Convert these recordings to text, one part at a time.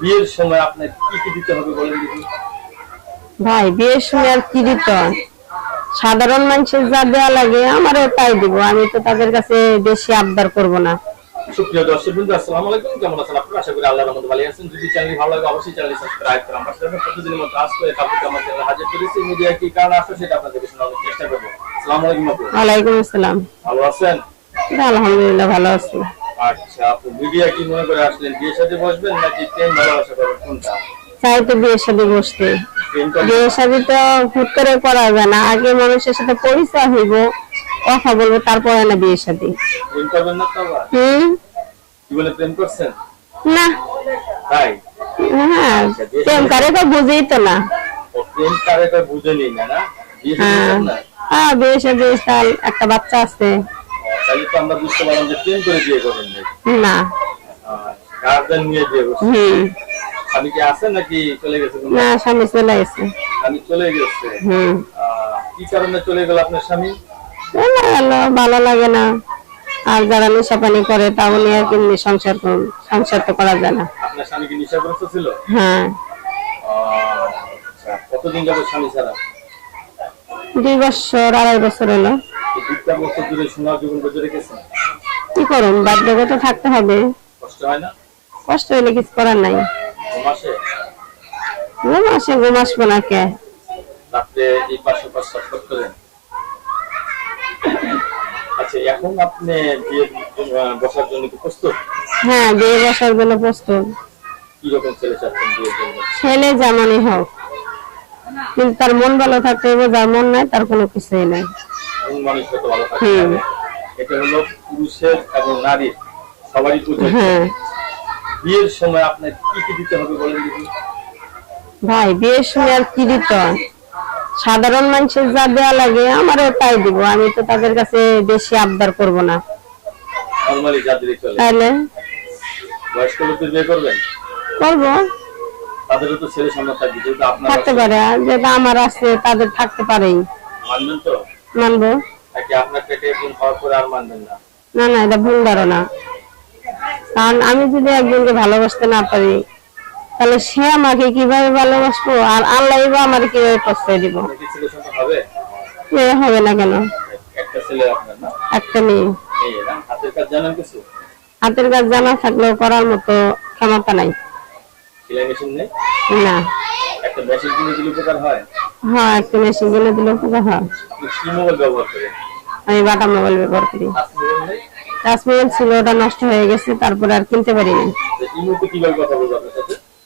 বিয়ের সময় আপনার কি কি দিতে হবে বলেন দেখি। ভাই বিয়ের সময় আর কি দিত সাধারণ মানুষের যা দেওয়া লাগে আমারও তাই দিব। আমি তো তাদের কাছে বেশি আবদার করব না। সুপ্রিয় দর্শক বন্ধু আসসালামু আলাইকুম। কেমন আছেন আপনারা? আশা করি আল্লাহর রহমতে ভালো আছেন। যদি চ্যানেল ভালো লাগে অবশ্যই চ্যানেল সাবস্ক্রাইব করুন আমরা সেটা প্রতিদিনের মতো আজ করে তারপর আমার চ্যানেলে হাজির করেছি মিডিয়া কি কারণ আসলে সেটা আপনাদেরকে শোনানোর চেষ্টা করব। আসসালামু আলাইকুম আপু। ওয়ালাইকুম আসসালাম। ভালো আছেন? আলহামদুলিল্লাহ ভালো আছি। আচ্ছা আপু মিডিয়া কি মনে করে আসলেন বিয়ের সাথে বসবেন নাকি প্রেম ভালোবাসা করবেন কোনটা? চাই তো বিয়ের সাথে বসতে। বিয়ের সাথে তো হুট করে করা যায় না। আগে মানুষের সাথে পরিচয় হইব কথা বলব তারপরে না বিয়ের সাথে। প্রেম করবেন না তো আবার? হুম? কি প্রেম করছেন? না। তাই? হ্যাঁ প্রেম করে তো বুঝেই তো না। প্রেম কারে তো না না? বিয়ে হ্যাঁ। না? হ্যাঁ বিয়ের সাথে সাল একটা বাচ্চা আছে। তাহলে তো আমরা বুঝতে পারলাম যে প্রেম করে বিয়ে করবেন না। গার্জেন নিয়ে বিয়ে করছেন স্বামী কি আছে নাকি চলে গেছে না স্বামী চলে গেছে। স্বামী চলে গেছে। হুম। কি কারণে চলে গেল আপনার স্বামী? ভালো লাগে না। আর যারা নেশা পানি করে তাও নিয়ে কেমনি সংসার সংসার তো করা যায় না। আপনার স্বামী কি নেশাগ্রস্ত ছিল? হ্যাঁ। আচ্ছা কতদিন স্বামী ছাড়া? দুই বছর আড়াই বছর হলো। বছর ধরে সোনার জীবন বেঁচে রেখেছেন? কি করুন বাধ্যগত থাকতে হবে। কষ্ট হয় না? কষ্ট হলে কিছু করার নাই। রাত্রে এই পাশে করেন। আচ্ছা এখন আপনি বিয়ে বসার জন্য কি প্রস্তুত? হ্যাঁ বিয়ে বসার জন্য প্রস্তুত। কি রকম ছেলে চাচ্ছেন বিয়ের জন্য? ছেলে যেমনই হোক। কিন্তু তার মন ভালো থাকতে হবে যার মন নাই তার কোনো কিছুই নাই। মানুষ হতে ভালো থাকতে। হবে এটা হলো পুরুষের এবং নারীর সবারই হ্যাঁ। বিয়ের সময় আপনার কি কি দিতে হবে বলেন দেখি। ভাই বিয়ের সময় আর কি দিত সাধারণ মানুষের যা দেওয়া লাগে আমারও তাই দিব। আমি তো তাদের কাছে বেশি আবদার করব না। নর্মালি যা দিলে চলে। তাহলে বয়স্ক লোকদের বিয়ে করবেন? করব। তাদেরও তো ছেলে সামনে থাকবে যেহেতু আপনার থাকতে পারে যেটা আমার আছে তাদের থাকতে পারেই। মানবেন তো? মানবো? নাকি আপনার পেটে একদিন হওয়ার পরে আর মানবেন না। না না এটা ভুল ধারণা। কারণ আমি যদি একজনকে ভালোবাসতে না পারি তাহলে সে আমাকে কীভাবে ভালোবাসবো? আর আল্লাহ বা আমার কীভাবে প্রশ্রয় দিব? হবে? না কেন? একটা মেয়ে। হাতের কাজ জানা থাকলেও করার মতো ক্ষমতা নাই। না। একটা মেশিন কিনে দিলে উপকার হয়? হ্যাঁ একটা মেশিন কিনে দিলে উপকার হয়। আমি বাটা মোবাইল ব্যবহার করি। টাচ মোবাইল ছিল ওটা নষ্ট হয়ে গেছে তারপরে আর কিনতে পারিনি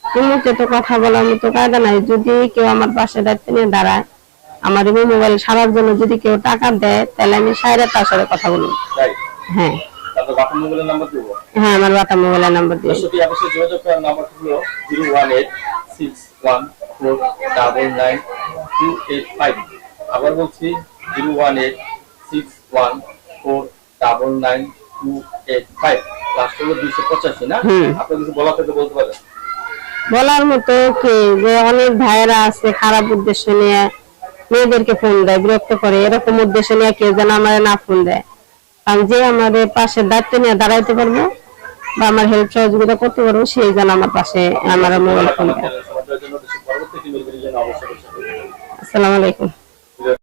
সাথে? তো কথা বলার মতো কায়দা নাই। যদি কেউ আমার পাশে দায়িত্ব নিয়ে দাঁড়ায় আমার এই মোবাইল সারার জন্য যদি কেউ টাকা দেয় তাহলে আমি সাইরে তার সাথে কথা বলব। হ্যাঁ। হ্যাঁ আমার বাটা মোবাইলের নাম্বার এই যোগাযোগ করার নাম্বার হলো zero one eight six one four double nine two eight five আবার বলছি zero one eight six one four double nine two eight five last হলো দুইশো পঁচাশি না? আপনার কিছু বলা থেকে বলতে পারেন। বলার মতো কি যে অনেক ভাইয়েরা আছে খারাপ উদ্দেশ্য নিয়ে মেয়েদেরকে ফোন দেয় বিরক্ত করে এরকম উদ্দেশ্য নিয়ে কেউ যেন আমার না ফোন দেয়। কারণ যে আমাদের পাশে দায়িত্ব নিয়ে দাঁড়াইতে পারব বা আমার হেল্প সহযোগিতা করতে পারব সেই যেন আমার পাশে আমার মোবাইল ফোন দেয় আসসালামু আলাইকুম।